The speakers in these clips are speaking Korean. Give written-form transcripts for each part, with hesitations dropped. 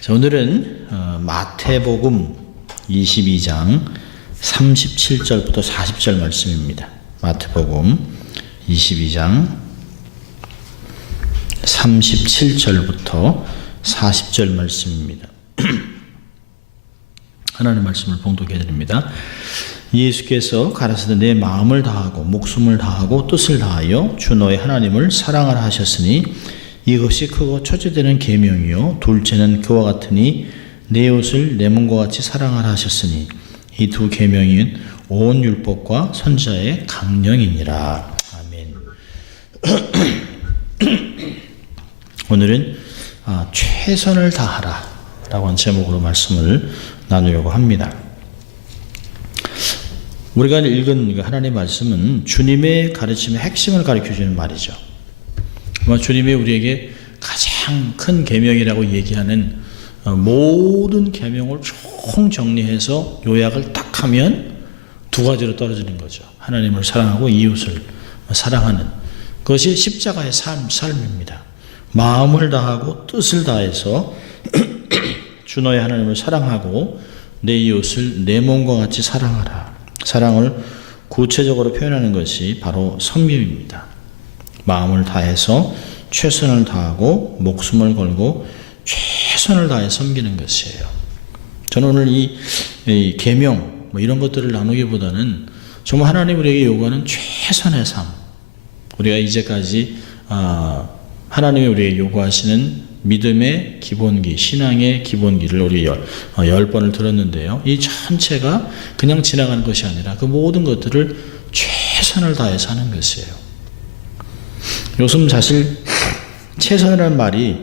자, 오늘은 마태복음 22장 37절부터 40절 말씀입니다. 마태복음 22장 37절부터 40절 말씀입니다. 하나님의 말씀을 봉독해 드립니다. 예수께서 가라사대 내 마음을 다하고 목숨을 다하고 뜻을 다하여 주 너의 하나님을 사랑하라 하셨으니 이것이 크고 첫째되는 계명이요 둘째는 그와 같으니 내 이웃을 내 몸과 같이 사랑하라 하셨으니 이 두 계명인 온 율법과 선지자의 강령이니라. 아멘. 오늘은 최선을 다하라 라고 하는 제목으로 말씀을 나누려고 합니다. 우리가 읽은 하나님의 말씀은 주님의 가르침의 핵심을 가르쳐주는 말이죠. 주님이 우리에게 가장 큰 계명이라고 얘기하는 모든 계명을 총 정리해서 요약을 딱 하면 두 가지로 떨어지는 거죠. 하나님을 사랑하고 이웃을 사랑하는 그것이 십자가의 삶입니다. 마음을 다하고 뜻을 다해서 주 너의 하나님을 사랑하고 내 이웃을 내 몸과 같이 사랑하라. 사랑을 구체적으로 표현하는 것이 바로 섬김입니다. 마음을 다해서 최선을 다하고 목숨을 걸고 최선을 다해 섬기는 것이에요. 저는 오늘 이 계명 이런 것들을 나누기보다는 정말 하나님 우리에게 요구하는 최선의 삶, 우리가 이제까지 하나님이 우리에게 요구하시는 믿음의 기본기, 신앙의 기본기를 우리 10번을 들었는데요. 이 전체가 그냥 지나가는 것이 아니라 그 모든 것들을 최선을 다해서 하는 것이에요. 요즘 사실 최선이라는 말이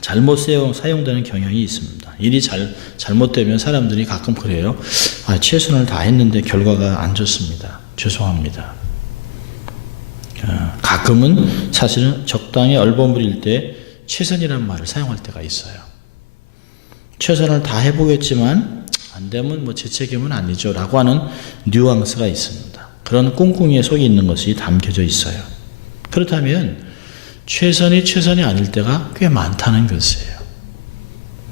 잘못 사용되는 경향이 있습니다. 일이 잘못되면 사람들이 가끔 그래요. 최선을 다했는데 결과가 안 좋습니다. 죄송합니다. 가끔은 사실은 적당히 얼버무릴 때 최선이라는 말을 사용할 때가 있어요. 최선을 다 해보겠지만 안 되면 제 책임은 아니죠 라고 하는 뉘앙스가 있습니다. 그런 꿍꿍이의 속에 있는 것이 담겨져 있어요. 그렇다면 최선이 아닐 때가 꽤 많다는 것이에요.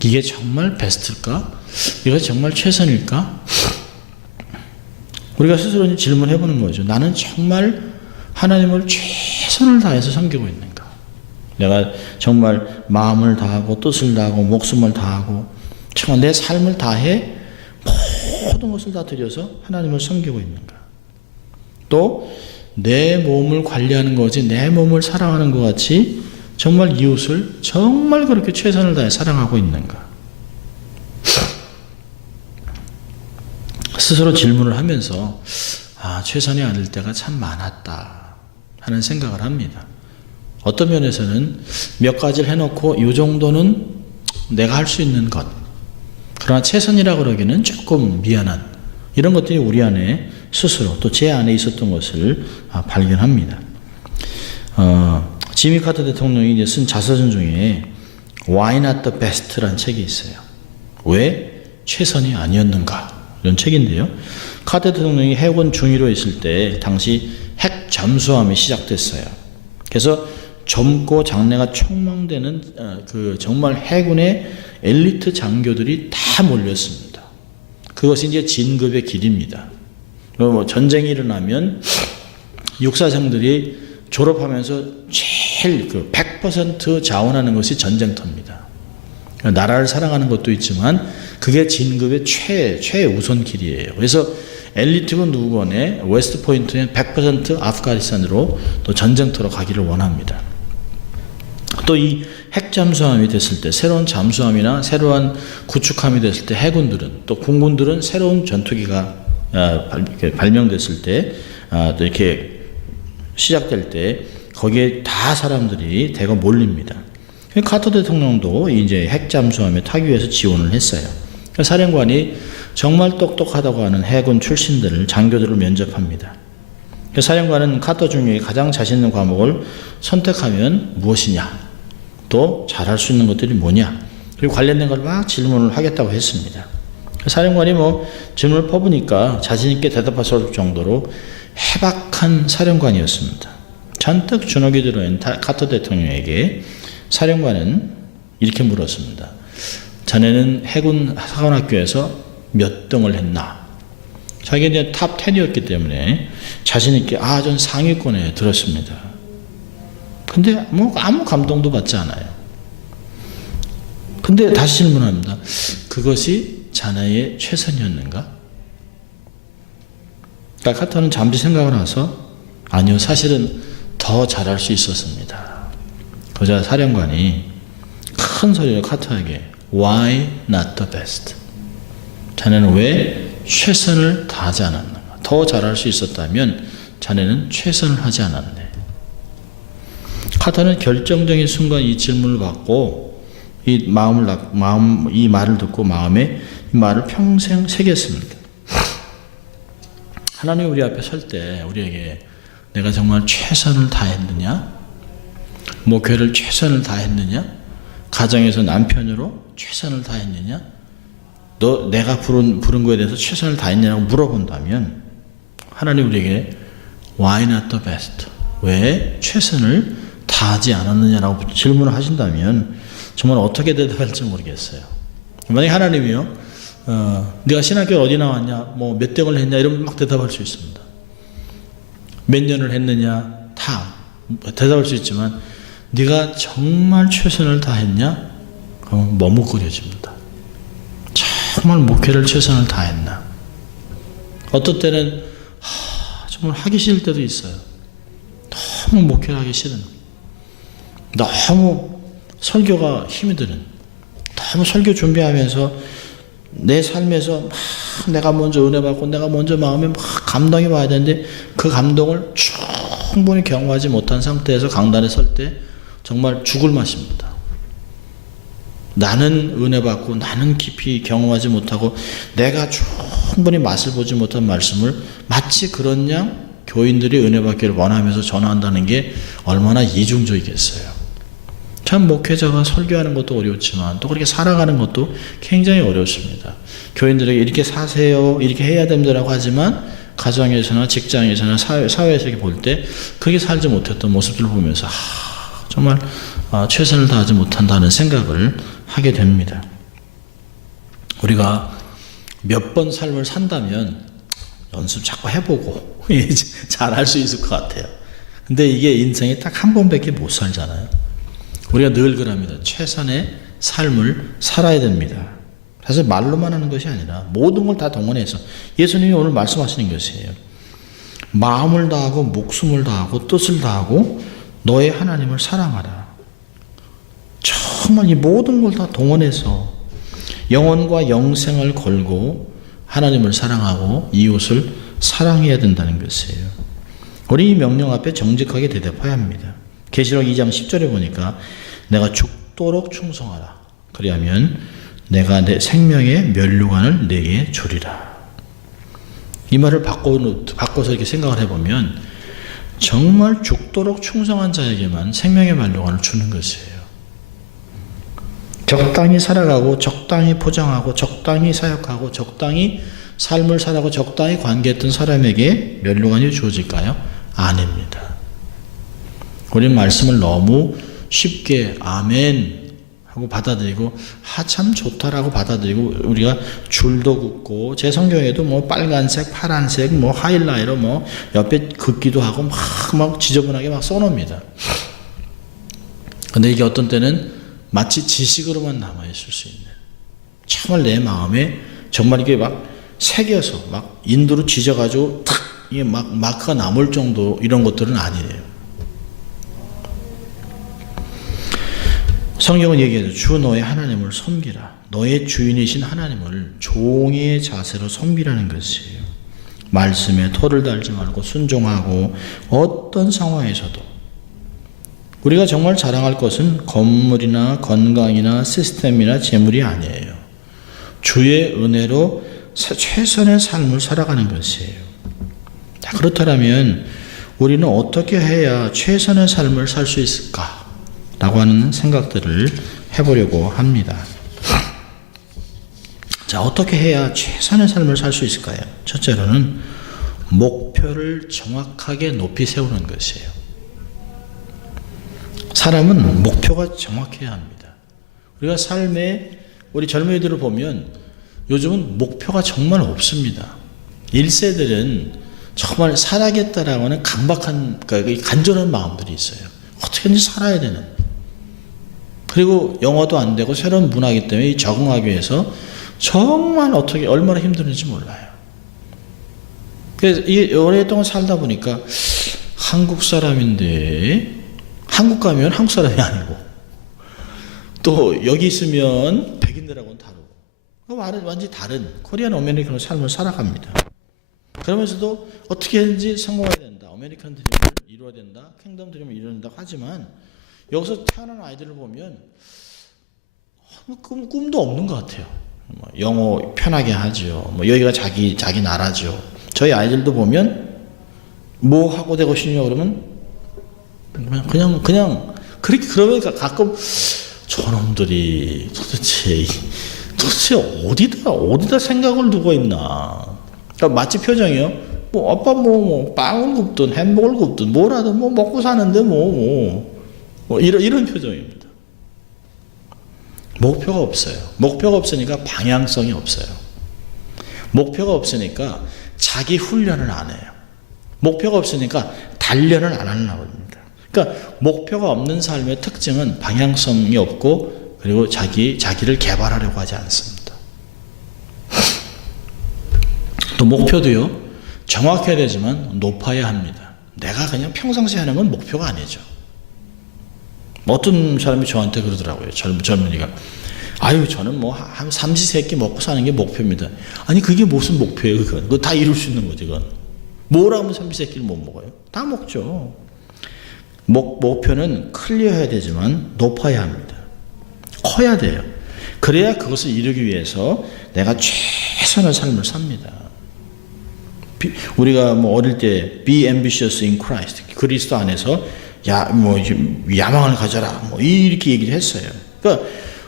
이게 정말 베스트일까? 이거 정말 최선일까? 우리가 스스로 질문해보는 거죠. 나는 정말 하나님을 최선을 다해서 섬기고 있는가? 내가 정말 마음을 다하고 뜻을 다하고 목숨을 다하고 정말 내 삶을 다해 모든 것을 다 들여서 하나님을 섬기고 있는가? 또 내 몸을 관리하는 거지 내 몸을 사랑하는 것 같이 정말 이웃을 정말 그렇게 최선을 다해 사랑하고 있는가? 스스로 질문을 하면서 최선이 아닐 때가 참 많았다 하는 생각을 합니다. 어떤 면에서는 몇 가지를 해놓고 이 정도는 내가 할 수 있는 것, 그러나 최선이라고 그러기는 조금 미안한 이런 것들이 우리 안에 스스로 또 제 안에 있었던 것을 발견합니다. 지미 카터 대통령이 쓴 자서전 중에 Why Not the Best라는 책이 있어요. 왜 최선이 아니었는가? 이런 책인데요. 카터 대통령이 해군 중위로 있을 때 당시 핵 잠수함이 시작됐어요. 그래서 젊고 장래가 촉망되는 정말 해군의 엘리트 장교들이 다 몰렸습니다. 그것이 이제 진급의 길입니다. 전쟁이 일어나면 육사생들이 졸업하면서 제일 100% 자원하는 것이 전쟁터입니다. 나라를 사랑하는 것도 있지만 그게 진급의 최우선 길이에요. 그래서 엘리트군 누구건에 웨스트 포인트에 100% 아프가니스탄으로 또 전쟁터로 가기를 원합니다. 또 이 핵잠수함이 됐을 때 새로운 잠수함이나 새로운 구축함이 됐을 때 해군들은 또 공군들은 새로운 전투기가 발명됐을 때 또 이렇게 시작될 때 거기에 다 사람들이 대거 몰립니다. 카터 대통령도 이제 핵잠수함에 타기 위해서 지원을 했어요. 사령관이 정말 똑똑하다고 하는 해군 출신들을 장교들을 면접합니다. 사령관은 카터 중에 가장 자신 있는 과목을 선택하면 무엇이냐, 또 잘할 수 있는 것들이 뭐냐, 그리고 관련된 걸 막 질문을 하겠다고 했습니다. 사령관이 질문을 퍼부니까 자신 있게 대답할 수 없을 정도로 해박한 사령관이었습니다. 잔뜩 주눅이 들어있는 카터 대통령에게 사령관은 이렇게 물었습니다. 자네는 해군 사관학교에서 몇 등을 했나? 자기는 이제 탑 10이었기 때문에 자신있게 전 상위권에 들었습니다. 근데 아무 감동도 받지 않아요. 근데 다시 질문합니다. 그것이 자네의 최선이었는가? 그러니까 카터는 잠시 생각을 해서 아니요, 사실은 더 잘할 수 있었습니다. 그러자 사령관이 큰 소리로 카터에게 Why not the best? 자네는 왜 최선을 다하지 않았는가? 더 잘할 수 있었다면 자네는 최선을 하지 않았네. 카터는 결정적인 순간 이 질문을 받고 이 말을 듣고 마음에 이 말을 평생 새겼습니다. 하나님 우리 앞에 설 때 우리에게 내가 정말 최선을 다했느냐? 목회를 최선을 다했느냐? 가정에서 남편으로 최선을 다했느냐? 내가 부른 거에 대해서 최선을 다했느냐고 물어본다면 하나님 우리에게 Why not the best? 왜 최선을 다하지 않았느냐라고 질문을 하신다면 정말 어떻게 대답할지 모르겠어요. 만약에 하나님이요, 네가 신학교 어디 나왔냐, 몇 등을 했냐 이러면 막 대답할 수 있습니다. 몇 년을 했느냐 다 대답할 수 있지만 네가 정말 최선을 다했냐? 그럼 머뭇거려집니다. 정말 목회를 최선을 다했나? 어떤 때는 정말 하기 싫을 때도 있어요. 너무 목회를 하기 싫은, 너무 설교가 힘이 드는, 너무 설교 준비하면서 내 삶에서 막 내가 먼저 은혜 받고 내가 먼저 마음에 막 감동이 와야 되는데 그 감동을 충분히 경험하지 못한 상태에서 강단에 설 때 정말 죽을 맛입니다. 나는 은혜 받고 나는 깊이 경험하지 못하고 내가 충분히 맛을 보지 못한 말씀을 마치 그런 양 교인들이 은혜 받기를 원하면서 전화한다는 게 얼마나 이중적이겠어요. 참 목회자가 설교하는 것도 어렵지만 또 그렇게 살아가는 것도 굉장히 어렵습니다. 교인들에게 이렇게 사세요, 이렇게 해야 됩니다라고 하지만 가정에서나 직장에서나 사회에서 이렇게 볼 때 그렇게 살지 못했던 모습들을 보면서 정말 최선을 다하지 못한다는 생각을 하게 됩니다. 우리가 몇 번 삶을 산다면 연습 자꾸 해보고 잘할 수 있을 것 같아요. 근데 이게 인생에 딱 한 번밖에 못 살잖아요. 우리가 늘 그럽니다. 최선의 삶을 살아야 됩니다. 사실 말로만 하는 것이 아니라 모든 걸 다 동원해서 예수님이 오늘 말씀하시는 것이에요. 마음을 다하고 목숨을 다하고 뜻을 다하고 너의 하나님을 사랑하라. 정말 이 모든 걸 다 동원해서 영혼과 영생을 걸고 하나님을 사랑하고 이웃을 사랑해야 된다는 것이에요. 우리 이 명령 앞에 정직하게 대답해야 합니다. 계시록 2장 10절에 보니까 내가 죽도록 충성하라. 그리하면 내가 내 생명의 면류관을 내게 주리라. 이 말을 바꿔서 이렇게 생각을 해보면 정말 죽도록 충성한 자에게만 생명의 면류관을 주는 것이에요. 적당히 살아가고 적당히 포장하고 적당히 사역하고 적당히 삶을 살아가고 적당히 관계했던 사람에게 면류관이 주어질까요? 아닙니다. 우리는 말씀을 너무 쉽게 아멘 하고 받아들이고 참 좋다라고 받아들이고 우리가 줄도 긋고 제 성경에도 빨간색, 파란색, 하이라이터 옆에 긋기도 하고 막 지저분하게 막 써놓습니다. 근데 이게 어떤 때는 마치 지식으로만 남아있을 수 있는, 정말 내 마음에 정말 이게 막 새겨서 막 인도로 지져가지고 탁 이게 막 마크가 남을 정도 이런 것들은 아니에요. 성경은 얘기해서 주 너의 하나님을 섬기라. 너의 주인이신 하나님을 종의 자세로 섬기라는 것이에요. 말씀에 토를 달지 말고 순종하고 어떤 상황에서도 우리가 정말 자랑할 것은 건물이나 건강이나 시스템이나 재물이 아니에요. 주의 은혜로 최선의 삶을 살아가는 것이에요. 그렇다면 우리는 어떻게 해야 최선의 삶을 살 수 있을까? 라고 하는 생각들을 해보려고 합니다. 자, 어떻게 해야 최선의 삶을 살 수 있을까요? 첫째로는 목표를 정확하게 높이 세우는 것이에요. 사람은 목표가 정확해야 합니다. 우리가 삶에 우리 젊은이들을 보면 요즘은 목표가 정말 없습니다. 1세들은 정말 살아야겠다라고 하는 강박한, 그러니까 간절한 마음들이 있어요. 어떻게든지 살아야 되는. 그리고 영어도 안 되고 새로운 문화이기 때문에 적응하기 위해서 정말 어떻게 얼마나 힘들는지 몰라요. 그래서 오랫동안 살다 보니까 한국 사람인데 한국 가면 한국 사람이 아니고 또 여기 있으면 백인들하고는 다르고 완전히 다른 코리안 아메리칸의 삶을 살아갑니다. 그러면서도 어떻게든지 성공해야 된다. 아메리칸 드림을 이루어야 된다. 킹덤 드림을 이루어야 된다고 하지만 여기서 태어난 아이들을 보면 꿈도 없는 것 같아요. 영어 편하게 하죠. 여기가 자기 나라죠. 저희 아이들도 보면 뭐 하고 되고 싶냐 그러면 그냥 그렇게 그러니까 가끔 저놈들이 도대체 어디다 생각을 두고 있나. 그러니까 마치 표정이요. 아빠 빵을 굽든 햄버거를 굽든 뭐라도 먹고 사는데 이런 표정입니다. 목표가 없어요. 목표가 없으니까 방향성이 없어요. 목표가 없으니까 자기 훈련을 안 해요. 목표가 없으니까 단련을 안 하려고 합니다. 그러니까 목표가 없는 삶의 특징은 방향성이 없고 그리고 자기를 개발하려고 하지 않습니다. 또 목표도요, 정확해야 되지만 높아야 합니다. 내가 그냥 평상시에 하는 건 목표가 아니죠. 어떤 사람이 저한테 그러더라고요. 젊은이가. 저는 한 삼시세끼 먹고 사는 게 목표입니다. 아니, 그게 무슨 목표예요, 그건? 그거 다 이룰 수 있는 거지, 그건. 뭐라 하면 삼시세끼를 못 먹어요? 다 먹죠. 목표는 클리어해야 되지만 높아야 합니다. 커야 돼요. 그래야 그것을 이루기 위해서 내가 최선의 삶을 삽니다. 우리가 어릴 때 be ambitious in Christ, 그리스도 안에서 야망을 가져라 이렇게 얘기를 했어요. 그러니까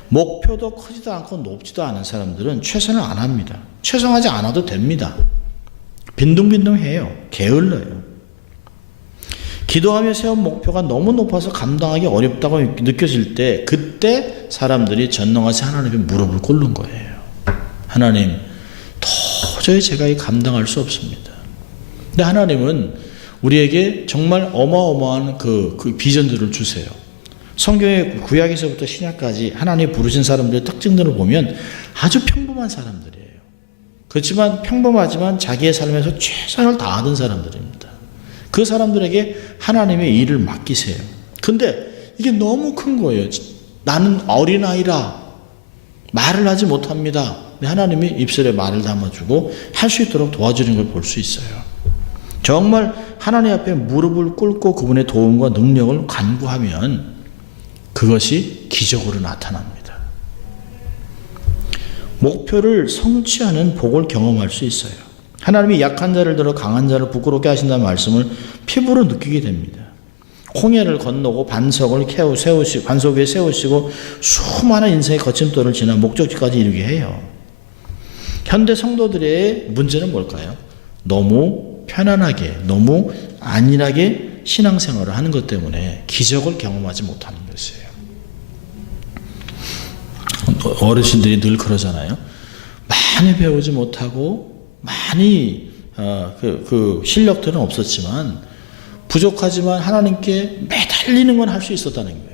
목표도 크지도 않고 높지도 않은 사람들은 최선을 안 합니다. 최선하지 않아도 됩니다. 빈둥빈둥해요. 게을러요. 기도하며 세운 목표가 너무 높아서 감당하기 어렵다고 느껴질 때 그때 사람들이 전능하신 하나님께 무릎을 꿇는 거예요. 하나님, 도저히 제가 감당할 수 없습니다. 근데 하나님은 우리에게 정말 어마어마한 그 비전들을 주세요. 성경의 구약에서부터 신약까지 하나님이 부르신 사람들의 특징들을 보면 아주 평범한 사람들이에요. 그렇지만 평범하지만 자기의 삶에서 최선을 다하던 사람들입니다. 그 사람들에게 하나님의 일을 맡기세요. 근데 이게 너무 큰 거예요. 나는 어린아이라 말을 하지 못합니다. 하나님이 입술에 말을 담아주고 할 수 있도록 도와주는 걸 볼 수 있어요. 정말 하나님 앞에 무릎을 꿇고 그분의 도움과 능력을 간구하면 그것이 기적으로 나타납니다. 목표를 성취하는 복을 경험할 수 있어요. 하나님이 약한 자를 들어 강한 자를 부끄럽게 하신다는 말씀을 피부로 느끼게 됩니다. 홍해를 건너고 반석 위에 세우시고 수많은 인생의 거침돌을 지나 목적지까지 이르게 해요. 현대 성도들의 문제는 뭘까요? 너무 편안하게, 너무 안일하게 신앙생활을 하는 것 때문에 기적을 경험하지 못하는 것이에요. 어르신들이 늘 그러잖아요. 많이 배우지 못하고 많이 그 실력들은 없었지만 부족하지만 하나님께 매달리는 건 할 수 있었다는 거예요.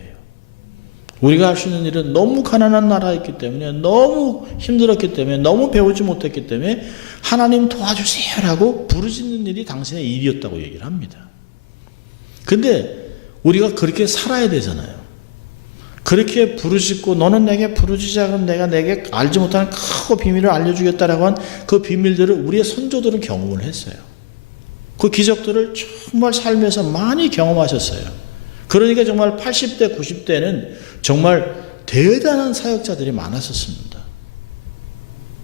우리가 할 수 있는 일은 너무 가난한 나라였기 때문에, 너무 힘들었기 때문에, 너무 배우지 못했기 때문에 하나님 도와주세요라고 부르짖는 일이 당신의 일이었다고 얘기를 합니다. 근데 우리가 그렇게 살아야 되잖아요. 그렇게 부르짖고 너는 내게 부르짖자 그럼 내가 내게 알지 못하는 크고 비밀을 알려주겠다라고 한 그 비밀들을 우리의 선조들은 경험을 했어요. 그 기적들을 정말 삶에서 많이 경험하셨어요. 그러니까 정말 80대, 90대는 정말 대단한 사역자들이 많았었습니다.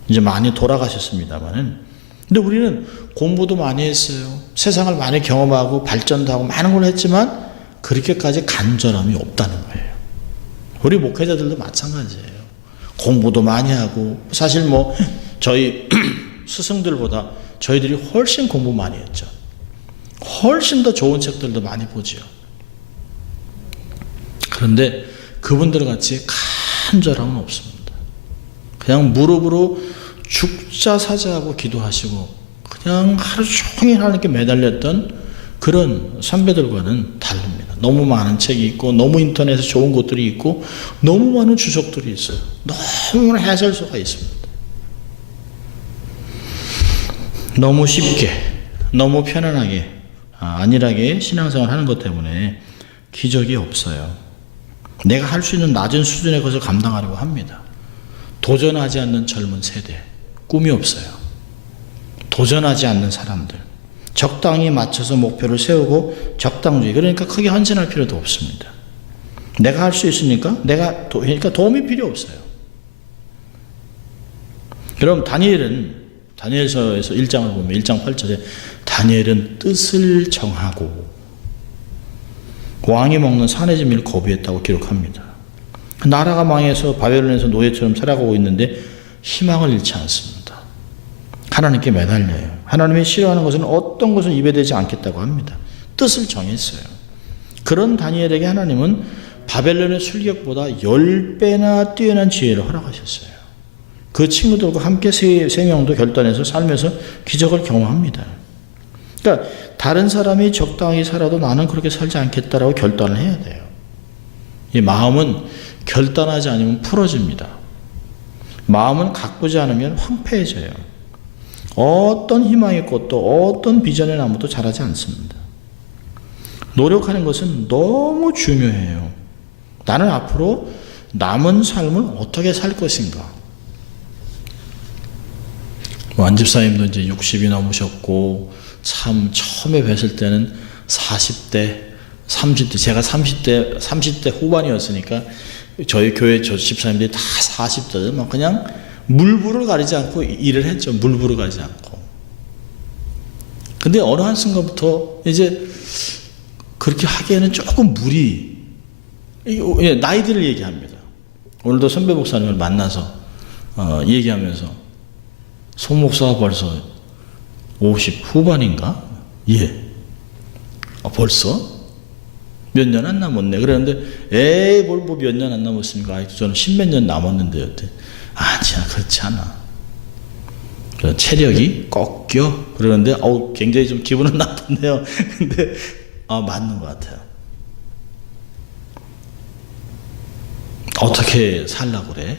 이제 많이 돌아가셨습니다만은. 근데 우리는 공부도 많이 했어요. 세상을 많이 경험하고 발전도 하고 많은 걸 했지만 그렇게까지 간절함이 없다는 거예요. 우리 목회자들도 마찬가지예요. 공부도 많이 하고 사실 저희 스승들보다 저희들이 훨씬 공부 많이 했죠. 훨씬 더 좋은 책들도 많이 보죠. 그런데 그분들 같이 한 자랑은 없습니다. 그냥 무릎으로 죽자 사자하고 기도하시고 그냥 하루 종일 하나님께 매달렸던 그런 선배들과는 다릅니다. 너무 많은 책이 있고 너무 인터넷에 좋은 것들이 있고 너무 많은 주석들이 있어요. 너무 해설서가 있습니다. 너무 쉽게 너무 편안하게 안일하게 신앙생활 하는 것 때문에 기적이 없어요. 내가 할 수 있는 낮은 수준의 것을 감당하려고 합니다. 도전하지 않는 젊은 세대, 꿈이 없어요. 도전하지 않는 사람들, 적당히 맞춰서 목표를 세우고 적당주의, 그러니까 크게 헌신할 필요도 없습니다. 내가 할 수 있으니까 그러니까 도움이 필요 없어요. 그럼 다니엘서에서 1장을 보면 1장 8절에 다니엘은 뜻을 정하고 왕이 먹는 산의 진미를 거부했다고 기록합니다. 나라가 망해서 바벨론에서 노예처럼 살아가고 있는데 희망을 잃지 않습니다. 하나님께 매달려요. 하나님이 싫어하는 것은 어떤 것은 입에 대지 않겠다고 합니다. 뜻을 정했어요. 그런 다니엘에게 하나님은 바벨론의 술객보다 10배나 뛰어난 지혜를 허락하셨어요. 그 친구들과 함께 세 명도 결단해서 살면서 기적을 경험합니다. 그러니까 다른 사람이 적당히 살아도 나는 그렇게 살지 않겠다라고 결단을 해야 돼요. 이 마음은 결단하지 않으면 풀어집니다. 마음은 가꾸지 않으면 황폐해져요. 어떤 희망의 꽃도 어떤 비전의 나무도 자라지 않습니다. 노력하는 것은 너무 중요해요. 나는 앞으로 남은 삶을 어떻게 살 것인가. 안 집사님도 이제 60이 넘으셨고 참 처음에 뵀을 때는 40대, 30대, 제가 30대 후반이었으니까 저희 교회 저 집사님들이 다 40대들 막 그냥 물불을 가리지 않고 일을 했죠. 물불을 가리지 않고. 근데 어느 한 순간부터 이제 그렇게 하기에는 조금 무리, 나이들을 얘기합니다. 오늘도 선배 목사님을 만나서 얘기하면서 송 목사가 벌써 50 후반인가? 예. 벌써? 몇 년 안 남았네. 그랬는데, 뭘 몇 년 안 남았습니까? 저는 10몇 년 남았는데요. 아니야, 그렇지 않아. 체력이 꺾여. 그러는데, 굉장히 좀 기분은 나쁜데요. 근데, 맞는 것 같아요. 어떻게 살라고 그래?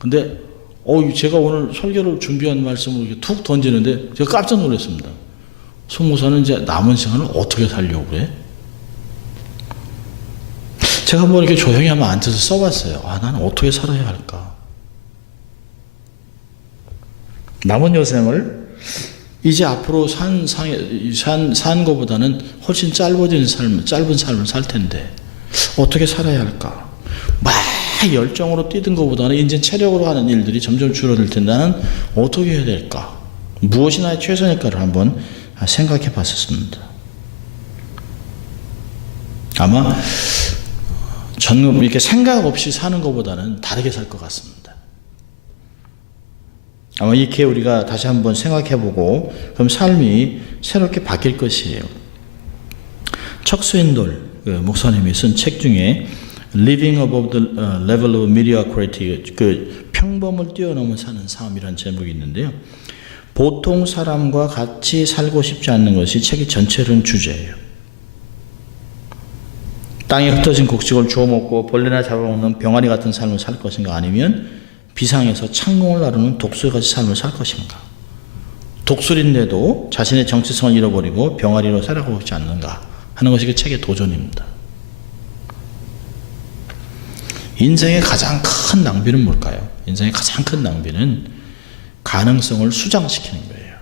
근데, 제가 오늘 설교를 준비한 말씀을 이렇게 툭 던지는데, 제가 깜짝 놀랐습니다. 송무사는 이제 남은 시간을 어떻게 살려고 그래? 제가 한번 이렇게 조용히 한번 앉아서 써봤어요. 나는 어떻게 살아야 할까? 남은 여생을 이제 앞으로 산 것보다는 훨씬 짧은 삶을 살 텐데 어떻게 살아야 할까? 막 열정으로 뛰던 것보다는 이제 체력으로 하는 일들이 점점 줄어들 텐데 나는 어떻게 해야 될까? 무엇이 나의 최선일까를 한번 생각해 봤었습니다. 아마 저는 이렇게 생각 없이 사는 것보다는 다르게 살 것 같습니다. 아마 이렇게 우리가 다시 한번 생각해보고 그럼 삶이 새롭게 바뀔 것이에요. 척 스윈돌 목사님이 쓴 책 중에 Living Above the Level of Mediocrity, 그 평범을 뛰어넘어 사는 삶이라는 제목이 있는데요. 보통 사람과 같이 살고 싶지 않는 것이 책의 전체적인 주제예요. 땅에 흩어진 곡식을 주워 먹고 벌레나 잡아먹는 병아리 같은 삶을 살 것인가, 아니면 비상에서 창공을 나르는 독수리같이 삶을 살 것인가. 독수리인데도 자신의 정체성을 잃어버리고 병아리로 살아가고 있지 않는가 하는 것이 그 책의 도전입니다. 인생의 가장 큰 낭비는 뭘까요? 인생의 가장 큰 낭비는 가능성을 수장시키는 거예요.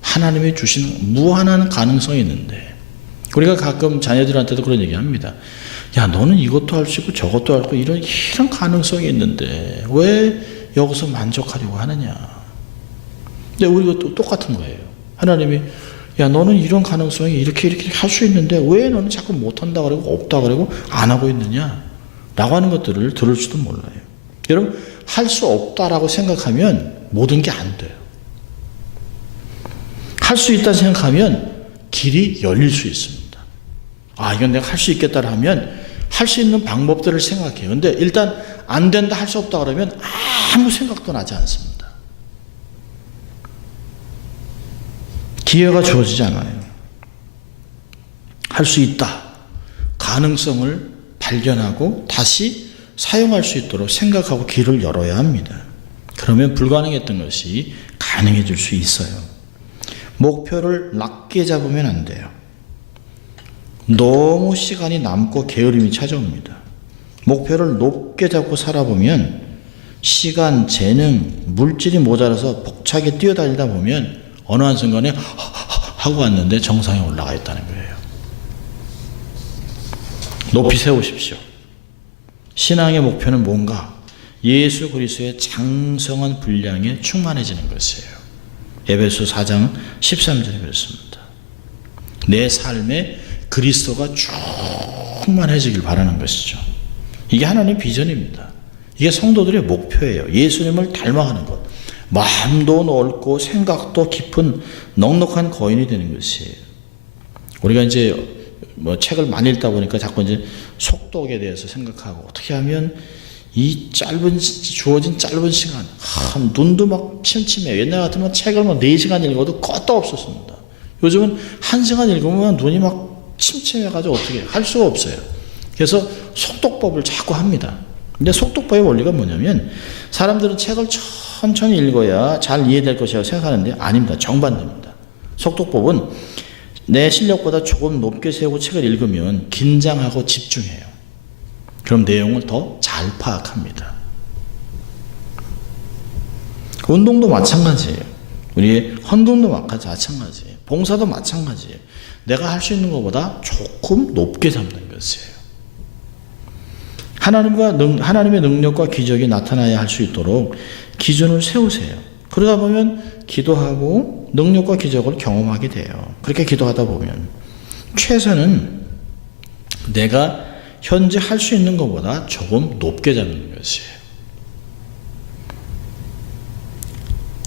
하나님이 주신 무한한 가능성이 있는데, 우리가 가끔 자녀들한테도 그런 얘기합니다. 야, 너는 이것도 할 수 있고 저것도 할 수 있고 이런 가능성이 있는데 왜 여기서 만족하려고 하느냐. 근데 우리가 또 똑같은 거예요. 하나님이 야, 너는 이런 가능성이 이렇게 할 수 있는데 왜 너는 자꾸 못한다 그러고 없다 그러고 안 하고 있느냐 라고 하는 것들을 들을지도 몰라요. 여러분, 할 수 없다라고 생각하면 모든 게 안 돼요. 할 수 있다 생각하면 길이 열릴 수 있습니다. 이건 내가 할 수 있겠다 하면 할 수 있는 방법들을 생각해요. 근데 일단 안 된다, 할 수 없다 그러면 아무 생각도 나지 않습니다. 기회가 주어지지 않아요. 할 수 있다. 가능성을 발견하고 다시 사용할 수 있도록 생각하고 길을 열어야 합니다. 그러면 불가능했던 것이 가능해질 수 있어요. 목표를 낮게 잡으면 안 돼요. 너무 시간이 남고 게으름이 찾아옵니다. 목표를 높게 잡고 살아보면 시간, 재능, 물질이 모자라서 벅차게 뛰어다니다 보면 어느 한순간에 하고 왔는데 정상에 올라가 있다는 거예요. 높이 세우십시오. 신앙의 목표는 뭔가? 예수 그리스도의 장성한 분량에 충만해지는 것이에요. 에베소 4장 13절에 그렇습니다. 내 삶에 그리스도가 충만해지길 바라는 것이죠. 이게 하나님의 비전입니다. 이게 성도들의 목표예요. 예수님을 닮아가는 것. 마음도 넓고 생각도 깊은 넉넉한 거인이 되는 것이에요. 우리가 이제 책을 많이 읽다 보니까 자꾸 이제 속독에 대해서 생각하고 어떻게 하면 이 주어진 짧은 시간, 눈도 막 침침해요. 옛날 같으면 책을 4시간 읽어도 껐도 없었습니다. 요즘은 1시간 읽으면 눈이 막 침침해가지고 어떻게 할 수가 없어요. 그래서 속독법을 자꾸 합니다. 근데 속독법의 원리가 뭐냐면 사람들은 책을 천천히 읽어야 잘 이해될 것이라고 생각하는데 아닙니다. 정반대입니다. 속독법은 내 실력보다 조금 높게 세우고 책을 읽으면 긴장하고 집중해요. 그럼 내용을 더 잘 파악합니다. 운동도 마찬가지예요. 우리의 헌금도 마찬가지예요. 봉사도 마찬가지예요. 내가 할 수 있는 것보다 조금 높게 잡는 것이에요. 하나님의 능력과 기적이 나타나야 할 수 있도록 기준을 세우세요. 그러다 보면 기도하고 능력과 기적을 경험하게 돼요. 그렇게 기도하다 보면 최선은 내가 현재 할 수 있는 것보다 조금 높게 잡는 것이에요.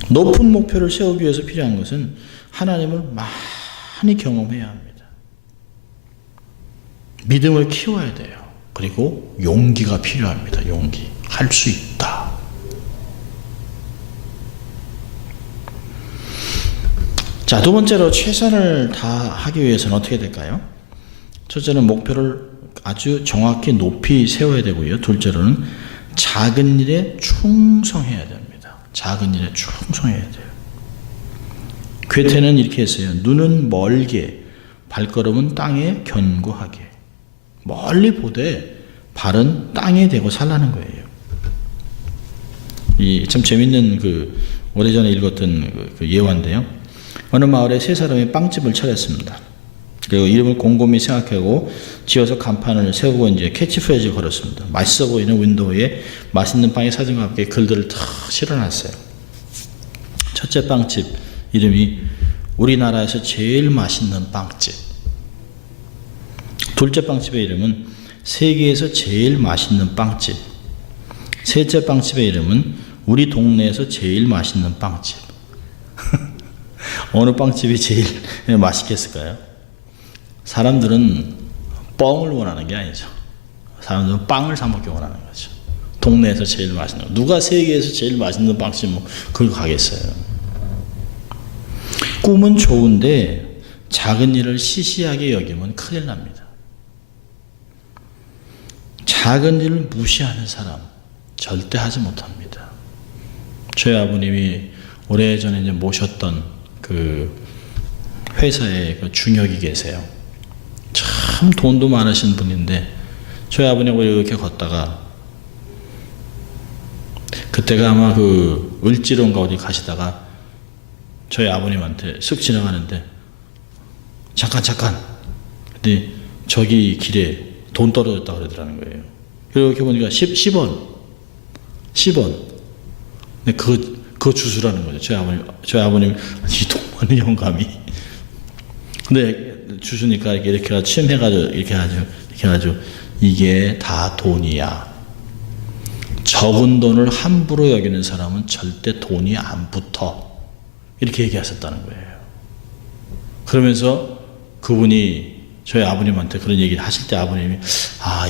높은 목표를 세우기 위해서 필요한 것은 하나님을 많이 경험해야 합니다. 믿음을 키워야 돼요. 그리고 용기가 필요합니다. 용기. 할 수 있다. 자, 두 번째로 최선을 다하기 위해서는 어떻게 될까요? 첫째는 목표를 아주 정확히 높이 세워야 되고요. 둘째로는 작은 일에 충성해야 됩니다. 작은 일에 충성해야 돼요. 괴테는 이렇게 했어요. 눈은 멀게, 발걸음은 땅에 견고하게. 멀리 보되 발은 땅에 대고 살라는 거예요. 이 참 재밌는 오래전에 읽었던 그 예화인데요. 어느 마을에 3사람이 빵집을 차렸습니다. 그리고 이름을 곰곰이 생각하고 지어서 간판을 세우고 이제 캐치프레이즈를 걸었습니다. 맛있어 보이는 윈도우에 맛있는 빵의 사진과 함께 글들을 탁 실어놨어요. 첫째 빵집 이름이 우리나라에서 제일 맛있는 빵집. 둘째 빵집의 이름은 세계에서 제일 맛있는 빵집. 셋째 빵집의 이름은 우리 동네에서 제일 맛있는 빵집. 어느 빵집이 제일 맛있겠을까요? 사람들은 뻥을 원하는 게 아니죠. 사람들은 빵을 사 먹기 원하는 거죠. 동네에서 제일 맛있는 거. 누가 세계에서 제일 맛있는 빵집 그걸 가겠어요. 꿈은 좋은데 작은 일을 시시하게 여기면 큰일 납니다. 작은 일을 무시하는 사람 절대 하지 못합니다. 저희 아버님이 오래전에 이제 모셨던 그 회사에 중역이 계세요. 참 돈도 많으신 분인데 저희 아버님하고 이렇게 걷다가 그때가 아마 을지로인가 어디 가시다가 저희 아버님한테 쓱 지나가는데 잠깐 근데 저기 길에 돈 떨어졌다 그러더라는 거예요. 이렇게 보니까 10원 근데 그거 주스라는 거죠. 저희 아버님 이 돈 많은 영감이 근데 주시니까 이렇게 취임해가지고 이렇게 해가지고 이게 다 돈이야. 적은 돈을 함부로 여기는 사람은 절대 돈이 안 붙어. 이렇게 얘기하셨다는 거예요. 그러면서 그분이 저희 아버님한테 그런 얘기를 하실 때 아버님이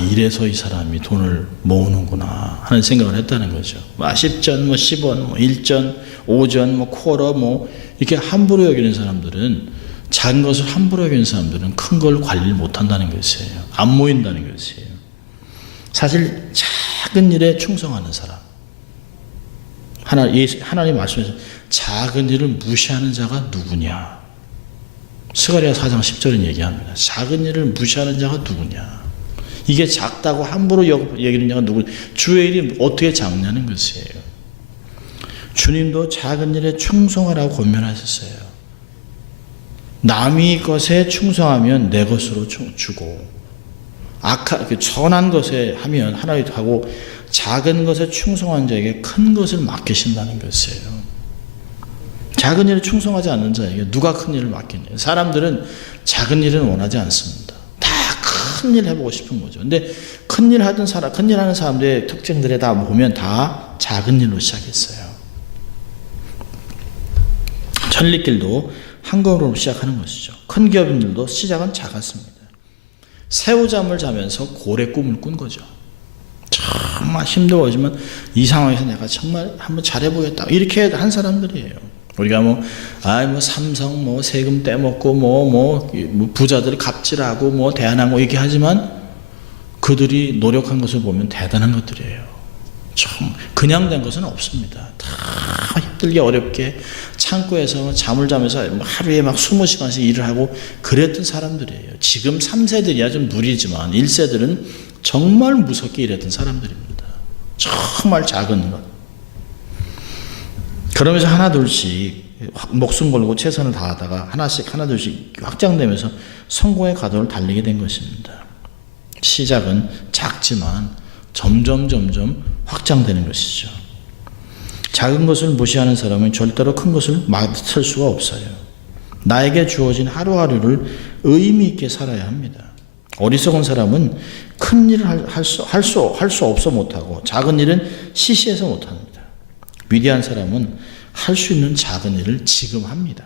이래서 이 사람이 돈을 모으는구나 하는 생각을 했다는 거죠. 10전, 10원, 1전, 5전, 쿼터 이렇게 함부로 여기는 사람들은, 작은 것을 함부로 여기는 사람들은 큰 걸 관리를 못한다는 것이에요. 안 모인다는 것이에요. 사실 작은 일에 충성하는 사람, 하나님 말씀에서 작은 일을 무시하는 자가 누구냐. 스가랴 4장 10절은 얘기합니다. 작은 일을 무시하는 자가 누구냐. 이게 작다고 함부로 여기는 자가 누구냐. 주의 일이 어떻게 작냐는 것이에요. 주님도 작은 일에 충성하라고 권면하셨어요. 남의 것에 충성하면 내 것으로 주고, 선한 것에 하면 하나님 하고, 작은 것에 충성한 자에게 큰 것을 맡기신다는 것이에요. 작은 일에 충성하지 않는 자에게 누가 큰 일을 맡기냐. 사람들은 작은 일은 원하지 않습니다. 다 큰 일 해보고 싶은 거죠. 근데 큰 일 하는 사람들의 특징들에 다 보면 다 작은 일로 시작했어요. 천리길도 한 걸음으로 시작하는 것이죠. 큰 기업인들도 시작은 작았습니다. 새우잠을 자면서 고래 꿈을 꾼 거죠. 정말 힘들어지만 이 상황에서 내가 정말 한번 잘해보겠다, 이렇게 한 사람들이에요. 우리가 삼성 세금 떼먹고 부자들 갑질하고 대한항공 이렇게 하지만 그들이 노력한 것을 보면 대단한 것들이에요. 참 그냥 된 것은 없습니다. 다 힘들게 어렵게 창고에서 잠을 자면서 하루에 20시간씩 일을 하고 그랬던 사람들이에요. 지금 3세들이야 좀 누리지만 1세들은 정말 무섭게 일했던 사람들입니다. 정말 작은 것. 그러면서 하나둘씩 목숨 걸고 최선을 다하다가 하나둘씩 확장되면서 성공의 가도를 달리게 된 것입니다. 시작은 작지만 점점 확장되는 것이죠. 작은 것을 무시하는 사람은 절대로 큰 것을 맡을 수가 없어요. 나에게 주어진 하루하루를 의미 있게 살아야 합니다. 어리석은 사람은 큰 일을 할 수 없어 못하고 작은 일은 시시해서 못합니다. 위대한 사람은 할 수 있는 작은 일을 지금 합니다.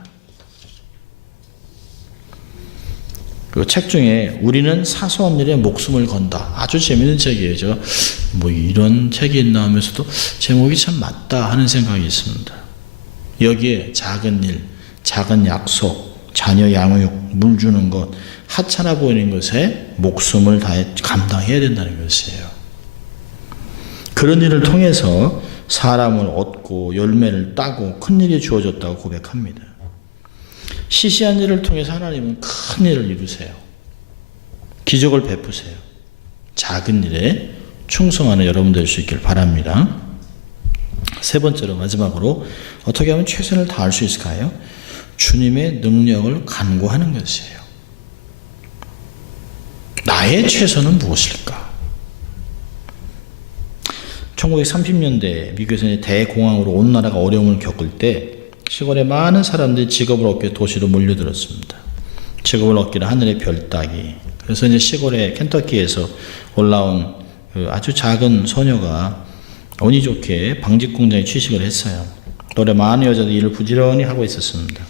그 책 중에 우리는 사소한 일에 목숨을 건다, 아주 재미있는 책이에요. 이런 책이 있나 하면서도 제목이 참 맞다 하는 생각이 있습니다. 여기에 작은 일, 작은 약속, 자녀 양육, 물 주는 것, 하찮아 보이는 것에 목숨을 다해 감당해야 된다는 것이에요. 그런 일을 통해서 사람을 얻고 열매를 따고 큰 일이 주어졌다고 고백합니다. 시시한 일을 통해서 하나님은 큰 일을 이루세요. 기적을 베푸세요. 작은 일에 충성하는 여러분 될 수 있길 바랍니다. 세 번째로 마지막으로 어떻게 하면 최선을 다할 수 있을까요? 주님의 능력을 간구하는 것이에요. 나의 최선은 무엇일까? 1930년대 미국에서 대공황으로 온 나라가 어려움을 겪을 때 시골에 많은 사람들이 직업을 얻기 위해 도시로 몰려들었습니다. 직업을 얻기는 하늘의 별 따기. 그래서 이제 시골의 켄터키에서 올라온 그 아주 작은 소녀가 운이 좋게 방직 공장에 취직을 했어요. 또래 많은 여자들이 일을 부지런히 하고 있었습니다.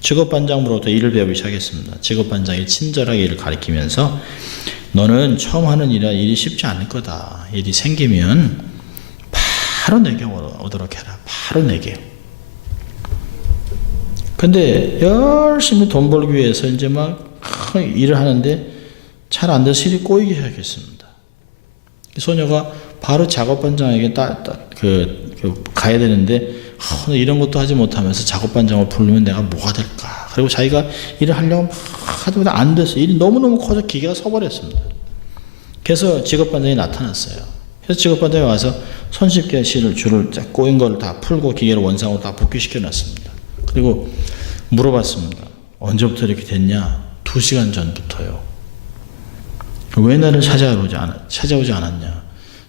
직업반장으로부터 일을 배우기 시작했습니다. 직업반장이 친절하게 일을 가르치면서 너는 처음 하는 일이 쉽지 않을 거다. 일이 생기면 바로 내게 오도록 해라. 바로 내게. 근데 열심히 돈 벌기 위해서 이제 일을 하는데 잘 안 돼서 일이 꼬이기 시작했습니다. 소녀가 바로 작업반장에게 가야 되는데 이런 것도 하지 못하면서 작업반장을 부르면 내가 뭐가 될까. 그리고 자기가 일을 하려고 하도 안 돼서 일이 너무너무 커서 기계가 서버렸습니다. 그래서 직업반장이 나타났어요. 그래서 직업반장이 와서 손쉽게 줄을 꼬인 걸 다 풀고 기계를 원상으로 다 복귀시켜 놨습니다. 그리고 물어봤습니다. 언제부터 이렇게 됐냐? 2시간 전부터요. 왜 나를 찾아오지 않았냐?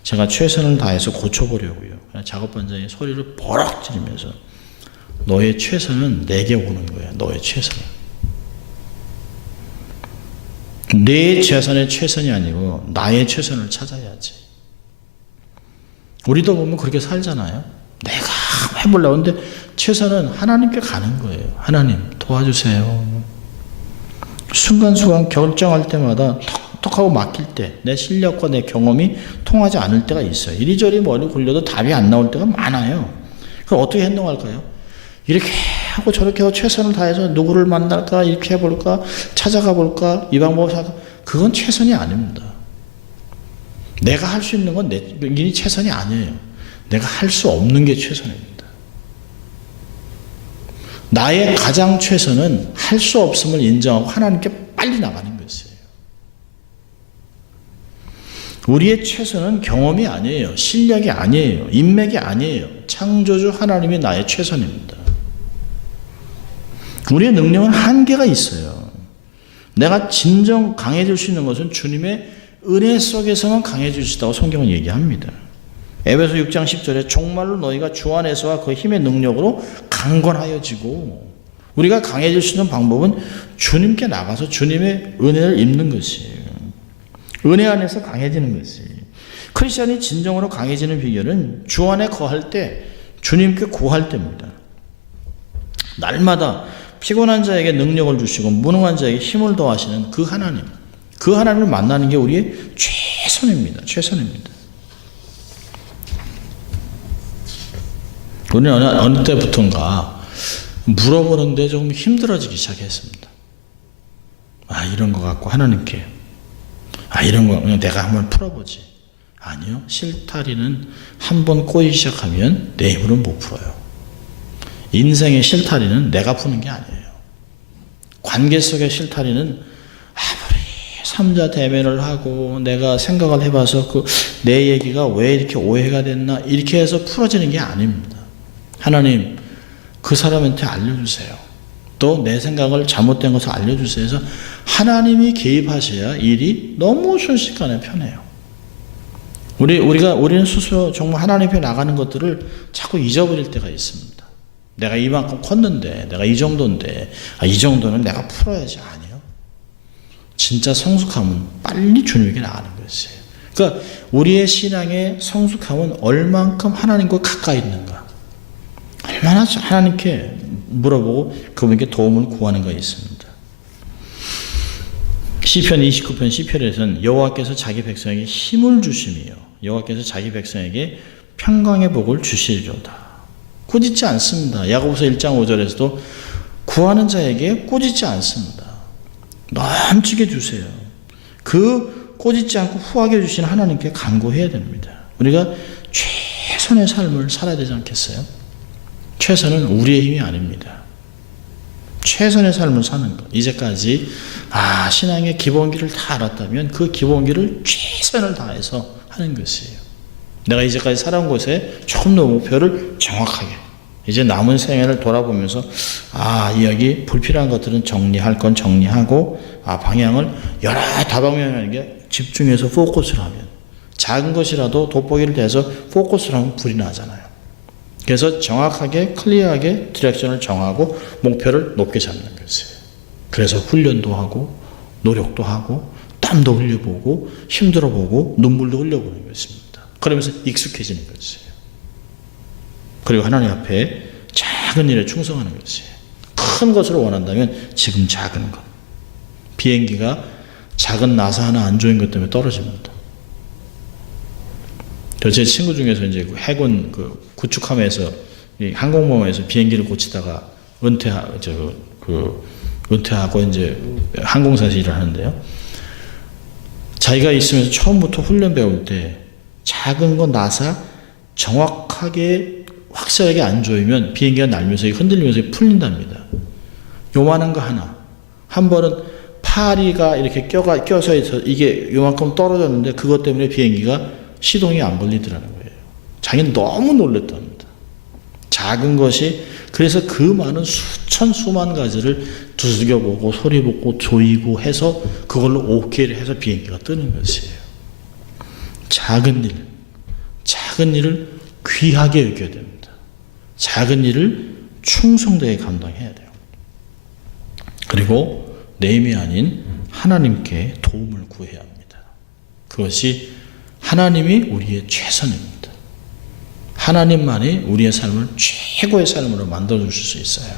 제가 최선을 다해서 고쳐보려고요. 작업반장이 소리를 버럭 지르면서 너의 최선은 내게 오는 거야. 너의 최선은. 내 최선의 최선이 아니고 나의 최선을 찾아야지. 우리도 보면 그렇게 살잖아요. 내가 해보려고 하는데 최선은 하나님께 가는 거예요. 하나님 도와주세요. 순간순간 결정할 때마다 턱턱하고 막힐 때, 내 실력과 내 경험이 통하지 않을 때가 있어요. 이리저리 머리 굴려도 답이 안 나올 때가 많아요. 그럼 어떻게 행동할까요? 이렇게 하고 저렇게 하고 최선을 다해서 누구를 만날까, 이렇게 해볼까, 찾아가 볼까, 이 방법을 찾아. 그건 최선이 아닙니다. 내가 할 수 있는 건 내 최선이 아니에요. 내가 할 수 없는 게 최선입니다. 나의 가장 최선은 할 수 없음을 인정하고 하나님께 빨리 나가는 것이에요. 우리의 최선은 경험이 아니에요. 실력이 아니에요. 인맥이 아니에요. 창조주 하나님이 나의 최선입니다. 우리의 능력은 한계가 있어요. 내가 진정 강해질 수 있는 것은 주님의 은혜 속에서만 강해질 수 있다고 성경은 얘기합니다. 에베소 6장 10절에 정말로 너희가 주 안에서와 그 힘의 능력으로 강건하여지고, 우리가 강해질 수 있는 방법은 주님께 나가서 주님의 은혜를 입는 것이에요. 은혜 안에서 강해지는 것이에요. 크리스천이 진정으로 강해지는 비결은 주 안에 거할 때, 주님께 구할 때입니다. 날마다 피곤한 자에게 능력을 주시고 무능한 자에게 힘을 더하시는 그 하나님, 그 하나님을 만나는 게 우리의 최선입니다. 최선입니다. 우리는 어느 때부터인가 물어보는데 조금 힘들어지기 시작했습니다. 이런 거 갖고 하나님께, 이런 거 그냥 내가 한번 풀어보지. 아니요. 실타리는 한번 꼬이기 시작하면 내 힘으로는 못 풀어요. 인생의 실타리는 내가 푸는 게 아니에요. 관계 속의 실타리는 아무리 삼자 대면을 하고 내가 생각을 해봐서 내 얘기가 왜 이렇게 오해가 됐나 이렇게 해서 풀어지는 게 아닙니다. 하나님, 그 사람한테 알려주세요. 또 내 생각을 잘못된 것을 알려주세요. 해서 하나님이 개입하셔야 일이 너무 순식간에 편해요. 우리는 스스로 정말 하나님 앞에 나가는 것들을 자꾸 잊어버릴 때가 있습니다. 내가 이만큼 컸는데, 내가 이 정도인데, 이 정도는 내가 풀어야지. 아니요. 진짜 성숙함은 빨리 주님에게 나가는 것이에요. 그러니까 우리의 신앙의 성숙함은 얼만큼 하나님과 가까이 있는가, 얼마나 하나님께 물어보고 그분께 도움을 구하는가 있습니다. 시편 29편 10편에서는 여호와께서 자기 백성에게 힘을 주시며 여호와께서 자기 백성에게 평강의 복을 주시리로다. 꾸짖지 않습니다. 야고보서 1장 5절에서도 구하는 자에게 꾸짖지 않습니다. 넘치게 주세요. 그 꾸짖지 않고 후하게 주신 하나님께 간구해야 됩니다. 우리가 최선의 삶을 살아야 되지 않겠어요? 최선은 우리의 힘이 아닙니다. 최선의 삶을 사는 것. 이제까지 신앙의 기본기를 다 알았다면 그 기본기를 최선을 다해서 하는 것이에요. 내가 이제까지 살아온 곳에 조금 더 목표를 정확하게, 이제 남은 생애를 돌아보면서 여기 불필요한 것들은 정리할 건 정리하고 방향을 여러 다방면에게 집중해서 포커스를 하면, 작은 것이라도 돋보기를 대서 포커스를 하면 불이 나잖아요. 그래서 정확하게 클리어하게 디렉션을 정하고 목표를 높게 잡는 것이에요. 그래서 훈련도 하고 노력도 하고 땀도 흘려보고 힘들어보고 눈물도 흘려보는 것입니다. 그러면서 익숙해지는 것이에요. 그리고 하나님 앞에 작은 일에 충성하는 것이에요. 큰 것을 원한다면 지금 작은 것. 비행기가 작은 나사 하나 안 조인 것 때문에 떨어집니다. 제 친구 중에서 이제 해군 구축함에서 항공모함에서 비행기를 고치다가 은퇴하고 이제 항공사에서 일을 하는데요. 자기가 있으면서 처음부터 훈련 배울 때 작은 거 나사 정확하게 확실하게 안 조이면 비행기가 날면서 흔들리면서 풀린답니다. 요만한 거 하나. 한 번은 파리가 이렇게 껴서 있어 이게 요만큼 떨어졌는데 그것 때문에 비행기가 시동이 안 걸리더라는 거예요. 자기는 너무 놀랐답니다. 작은 것이, 그래서 그 많은 수만 가지를 두들겨보고 소리 보고 조이고 해서 그걸로 오케이를 해서 비행기가 뜨는 것이에요. 작은 일을 귀하게 여겨야 됩니다. 작은 일을 충성되게 감당해야 돼요. 그리고 내 힘이 아닌 하나님께 도움을 구해야 합니다. 그것이 하나님이 우리의 최선입니다. 하나님만이 우리의 삶을 최고의 삶으로 만들어 주실 수 있어요.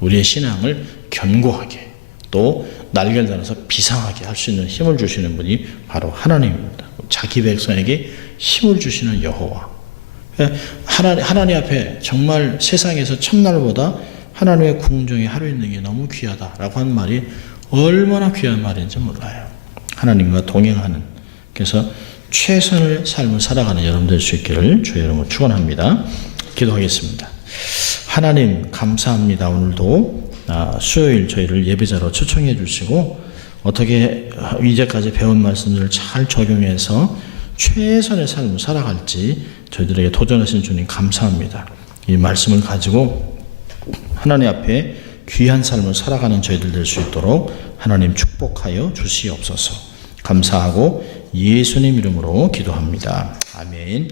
우리의 신앙을 견고하게, 또 날개를 달아서 비상하게 할 수 있는 힘을 주시는 분이 바로 하나님입니다. 자기 백성에게 힘을 주시는 여호와. 하나님 앞에 정말 세상에서 첫날보다 하나님의 궁정에 하루 있는 게 너무 귀하다라고 하는 말이 얼마나 귀한 말인지 몰라요. 하나님과 동행하는, 그래서 최선의 삶을 살아가는 여러분 될 수 있기를 주의 이름으로 축원합니다. 기도하겠습니다. 하나님 감사합니다. 오늘도 수요일 저희를 예배자로 초청해 주시고 어떻게 이제까지 배운 말씀들을 잘 적용해서 최선의 삶을 살아갈지 저희들에게 도전하신 주님 감사합니다. 이 말씀을 가지고 하나님 앞에 귀한 삶을 살아가는 저희들 될 수 있도록 하나님 축복하여 주시옵소서. 감사하고 예수님 이름으로 기도합니다. 아멘.